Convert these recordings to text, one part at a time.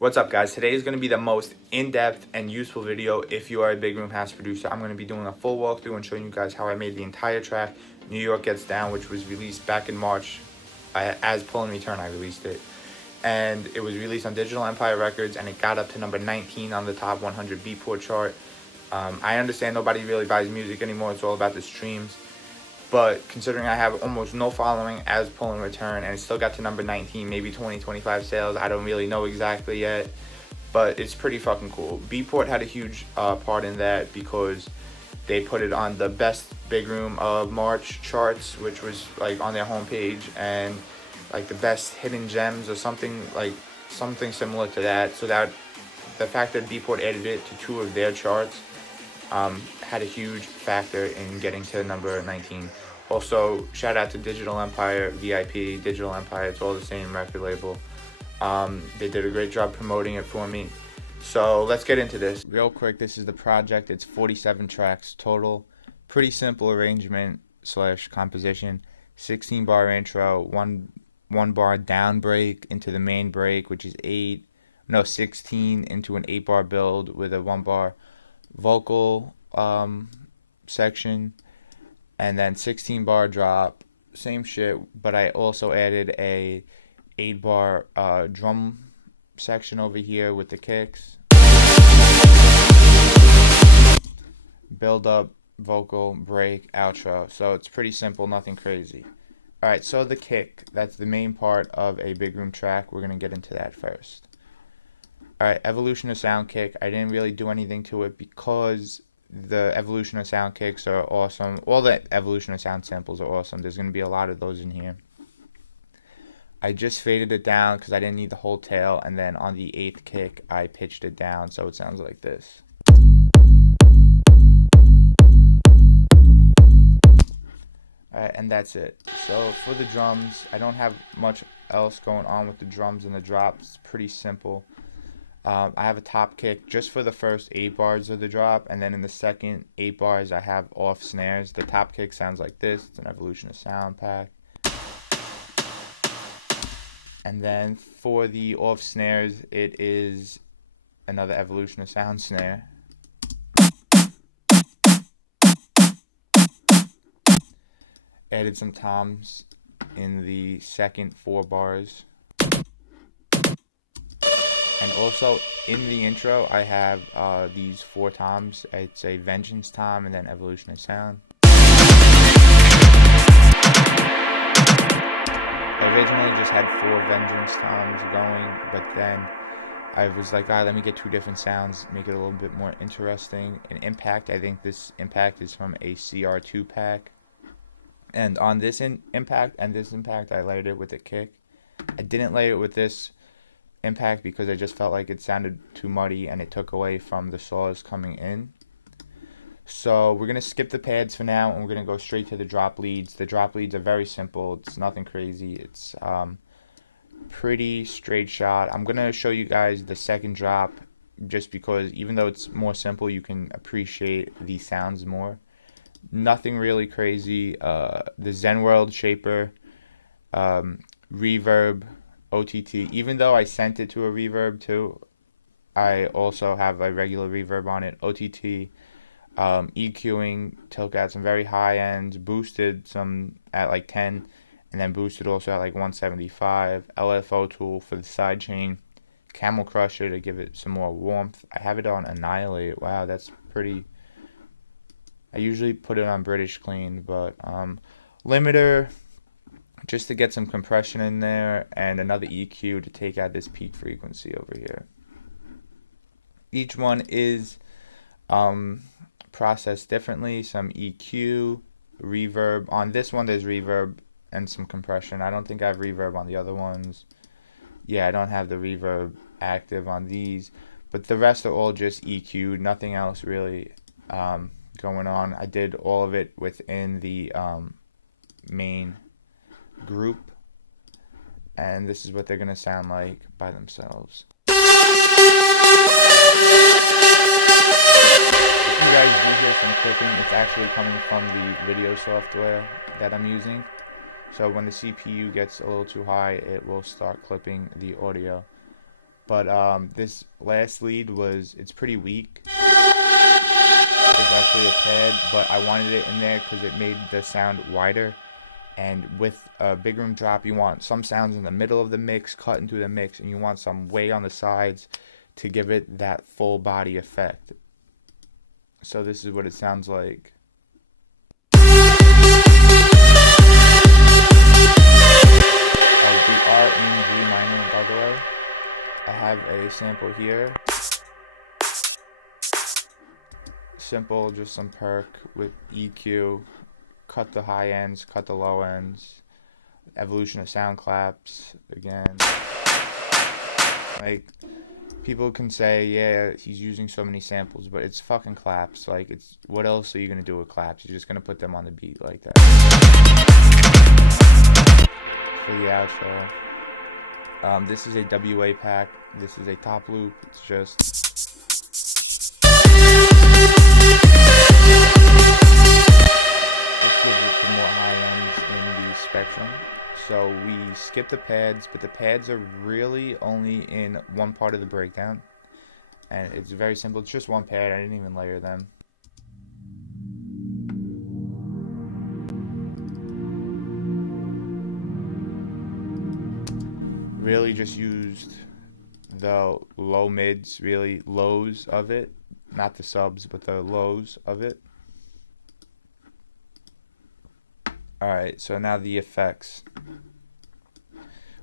What's up, guys? Today is going to be the most in-depth and useful video if you are a big room house producer. I'm going to be doing a full walkthrough and showing you guys how I made the entire track, New York Gets Down, which was released back in March. As Pull and Return, I released it. And it was released on Digital Empire Records, and it got up to number 19 on the top 100 Beatport chart. I understand nobody really buys music anymore. It's all about the streams. But considering I have almost no following as Pull and Return, and it still got to number 19, maybe 20, 25 sales, I don't really know exactly yet, but it's pretty fucking cool. Beatport had a huge part in that because they put it on the best big room of March charts, which was like on their homepage, and like the best hidden gems or something similar to that. So that the fact that Beatport added it to two of their charts had a huge factor in getting to number 19. Also, shout out to Digital Empire, VIP, Digital Empire, it's all the same record label. They did a great job promoting it for me. So let's get into this. Real quick, this is the project. It's 47 tracks total. Pretty simple arrangement / composition. 16 bar intro, one bar down break into the main break, which is 16 into an 8 bar build with a 1 bar vocal section, and then 16 bar drop, same shit, but I also added a 8 bar drum section over here with the kicks, build up, vocal, break, outro. So it's pretty simple, nothing crazy. Alright, so the kick, that's the main part of a big room track. We're going to get into that first. Alright, evolution of sound kick. I didn't really do anything to it because the evolution of sound kicks are awesome. All the evolution of sound samples are awesome. There's going to be a lot of those in here. I just faded it down because I didn't need the whole tail, and then on the 8th kick I pitched it down so it sounds like this. Alright, and that's it. So for the drums, I don't have much else going on with the drums and the drops. It's pretty simple. I have a top kick just for the first 8 bars of the drop, and then in the second 8 bars I have off snares. The top kick sounds like this. It's an evolution of sound pack. And then for the off snares, it is another evolution of sound snare. Added some toms in the second 4 bars. And also in the intro, I have these 4 toms. It's a Vengeance tom and then evolution of sound. I originally just had 4 Vengeance toms going, but then I was like, let me get 2 different sounds, make it a little bit more interesting. An impact, I think this impact is from a CR2 pack. And on this impact and this impact, I layered it with a kick. I didn't layer it with this impact because I just felt like it sounded too muddy and it took away from the saws coming in. So we're going to skip the pads for now, and we're going to go straight to the drop leads. The drop leads are very simple. It's nothing crazy. It's pretty straight shot. I'm going to show you guys the second drop just because even though it's more simple, you can appreciate the sounds more. Nothing really crazy. The Zen World Shaper, reverb, OTT. Even though I sent it to a reverb too, I also have a regular reverb on it. OTT, EQing, took out some very high ends, boosted some at like 10, and then boosted also at like 175. LFO tool for the sidechain, Camel Crusher to give it some more warmth. I have it on Annihilate. Wow, that's pretty. I usually put it on British Clean, but limiter just to get some compression in there, and another EQ to take out this peak frequency over here. Each one is processed differently. Some EQ, reverb. On this one there's reverb and some compression. I don't think I have reverb on the other ones. Yeah, I don't have the reverb active on these, but the rest are all just EQ. Nothing else really going on. I did all of it within the main group, and this is what they're gonna sound like by themselves. If you guys do hear some clicking, it's actually coming from the video software that I'm using. So when the CPU gets a little too high, it will start clipping the audio. But this last lead it's pretty weak. It's actually a pad, but I wanted it in there because it made the sound wider. And with a big room drop, you want some sounds in the middle of the mix, cut into the mix, and you want some way on the sides to give it that full body effect. So this is what it sounds like. The R in G minor, by the way. I have a sample here. Simple, just some perk with EQ. Cut the high ends, cut the low ends. Evolution of sound claps. Again, like, people can say, yeah, he's using so many samples, but it's fucking claps. Like, it's, what else are you gonna do with claps? You're just gonna put them on the beat like that. For the outro, this is a WA pack. This is a top loop. It's just gives it some more high ends in the spectrum. So we skip the pads, but the pads are really only in one part of the breakdown, and it's very simple. It's just one pad. I didn't even layer them. Really just used the low mids, really lows of it, not the subs, but the lows of it. Alright, so now the effects.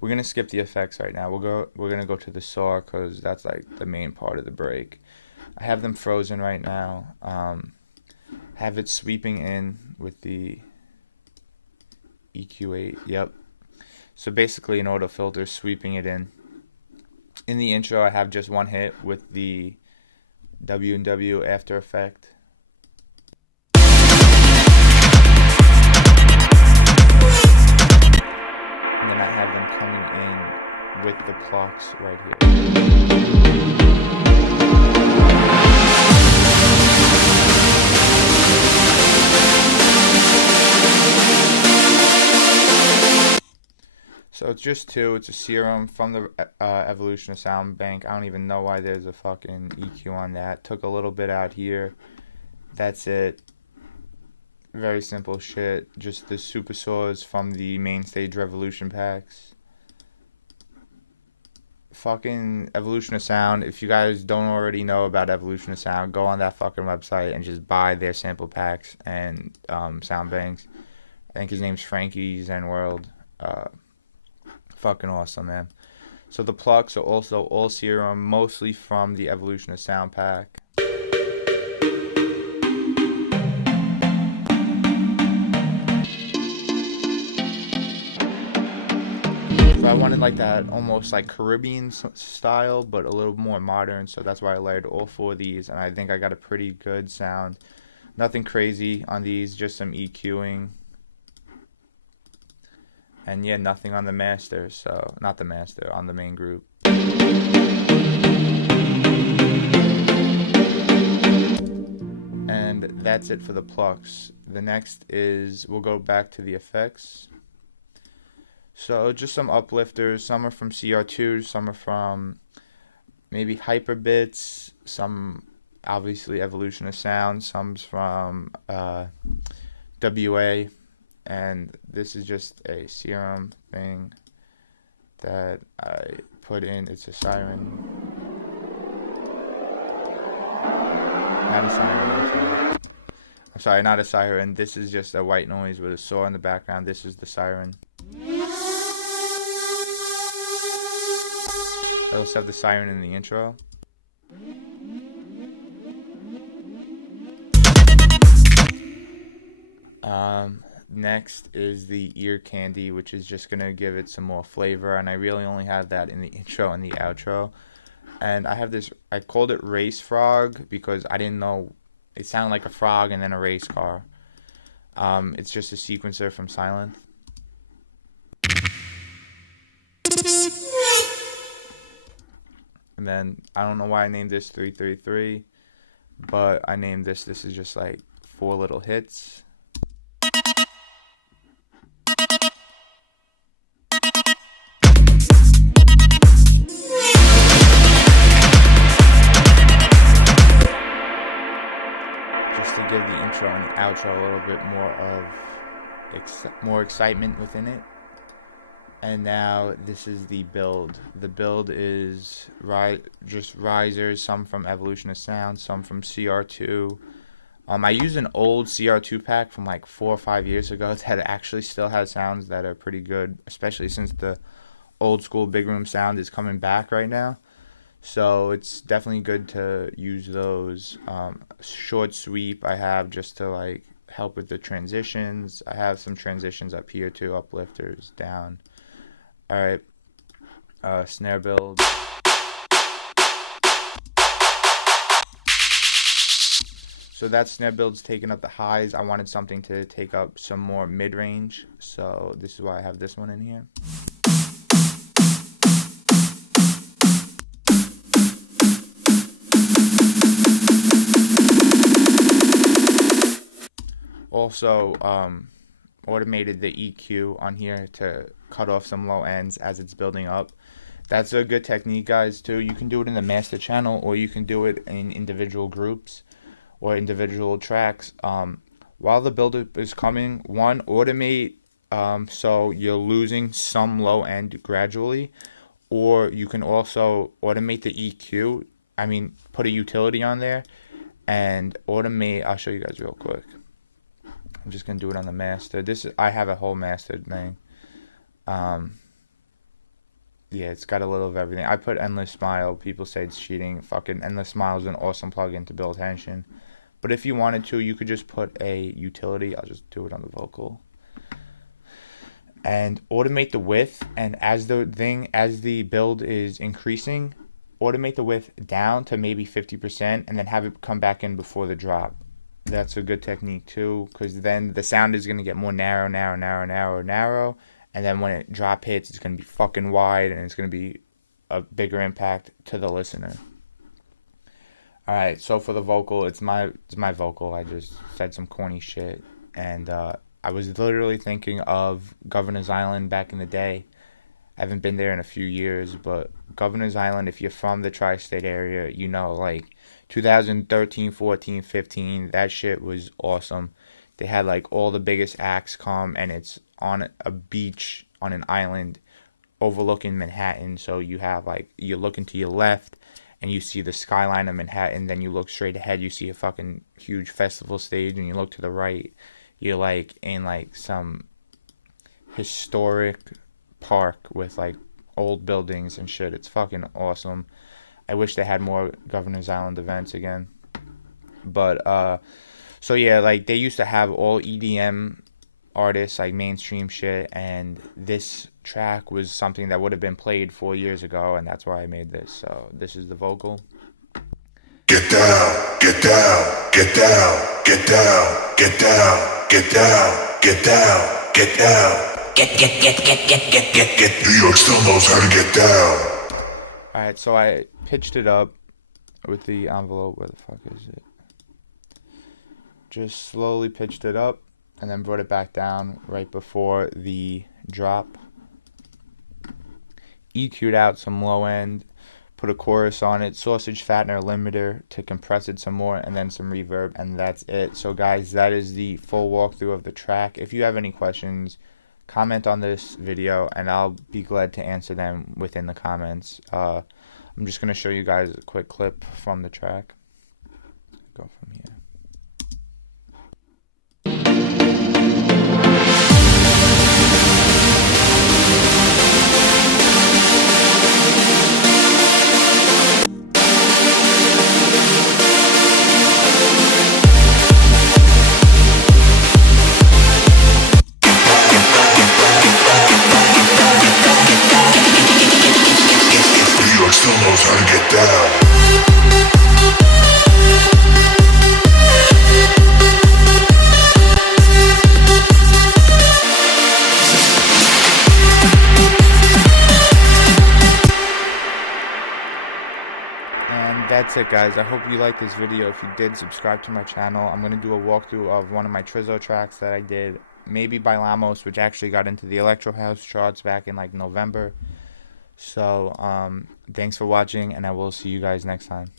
We're gonna skip the effects right now. We're gonna go to the saw because that's like the main part of the break. I have them frozen right now. Have it sweeping in with the EQ8. Yep. So basically an auto filter sweeping it in. In the intro, I have just one hit with the W&W After Effect. And then I have them coming in with the plucks right here. So it's just two. It's a serum from the Evolution of Sound Bank. I don't even know why there's a fucking EQ on that. Took a little bit out here. That's it. Very simple shit. Just the super saws from the main stage Revolution packs. Fucking Evolution of Sound. If you guys don't already know about Evolution of Sound, go on that fucking website and just buy their sample packs and sound banks. I think his name's Frankie Zen World. Fucking awesome, man. So the plucks are also all serum, mostly from the Evolution of Sound pack. So I wanted like that almost like Caribbean style, but a little more modern, so that's why I layered all four of these, and I think I got a pretty good sound. Nothing crazy on these, just some EQing. And yeah, nothing on the master, so not the master, on the main group. And that's it for the plucks. The next is, we'll go back to the effects. So just some uplifters. Some are from CR2, some are from maybe Hyperbits, some obviously Evolution of Sound, some's from WA. And this is just a serum thing that I put in. It's a siren. Not a siren. I'm sorry, not a siren. This is just a white noise with a saw in the background. This is the siren. I also have the siren in the intro. Next is the ear candy, which is just gonna give it some more flavor, and I really only have that in the intro and the outro. And I have this, I called it Race Frog because I didn't know, it sounded like a frog and then a race car. It's just a sequencer from Silent. And then I don't know why I named this 333, but I named this is just like 4 little hits. intro and the outro a little bit more of more excitement within it. And now this is the build. The build is just risers, some from Evolution of Sound, some from CR2. I used an old CR2 pack from like 4 or 5 years ago that actually still has sounds that are pretty good, especially since the old school big room sound is coming back right now. So it's definitely good to use those. Short sweep I have just to like help with the transitions. I have some transitions up here too, uplifters, down. Alright, snare build. So that snare build's taking up the highs. I wanted something to take up some more mid-range, so this is why I have this one in here. Also, automated the EQ on here to cut off some low ends as it's building up. That's a good technique, guys, too. You can do it in the master channel, or you can do it in individual groups or individual tracks. While the build up is coming, one, automate so you're losing some low end gradually, or you can also automate the EQ. I mean, put a utility on there and automate. I'll show you guys real quick. I'm just gonna do it on the master. I have a whole mastered thing. Yeah, it's got a little of everything. I put Endless Smile. People say it's cheating. Fucking Endless Smile is an awesome plugin to build tension. But if you wanted to, you could just put a utility. I'll just do it on the vocal. And automate the width. And as the build is increasing, automate the width down to maybe 50% and then have it come back in before the drop. That's a good technique too, because then the sound is going to get more narrow, and then when it drop hits, it's going to be fucking wide, and it's going to be a bigger impact to the listener. Alright, so for the vocal, it's my vocal. I just said some corny shit, and I was literally thinking of Governor's Island back in the day. I haven't been there in a few years, but Governor's Island, if you're from the tri-state area, you know, like 2013, 14, 15, that shit was awesome. They had like all the biggest acts come, and it's on a beach on an island overlooking Manhattan. So you have like, you're looking to your left and you see the skyline of Manhattan, then you look straight ahead, you see a fucking huge festival stage, and you look to the right, you're like in like some historic park with like old buildings and shit. It's fucking awesome. I wish they had more Governor's Island events again. But so yeah, like they used to have all EDM artists, like mainstream shit, and this track was something that would have been played 4 years ago, and that's why I made this. So this is the vocal. Get down, get down, get down, get down, get down, get down, get down, get down. Get. New York still knows how to get down. Alright, so I pitched it up with the envelope. Where the fuck is it? Just slowly pitched it up and then brought it back down right before the drop. EQ'd out some low end, put a chorus on it, sausage fattener limiter to compress it some more, and then some reverb, and that's it. So guys, that is the full walkthrough of the track. If you have any questions, comment on this video and I'll be glad to answer them within the comments. I'm just going to show you guys a quick clip from the track. Go from here. Still knows how to get down. And that's it, guys. I hope you liked this video. If you did, subscribe to my channel. I'm going to do a walkthrough of one of my Trizzo tracks that I did, maybe by Lamos, which actually got into the Electro House charts back in like November. So, thanks for watching, and I will see you guys next time.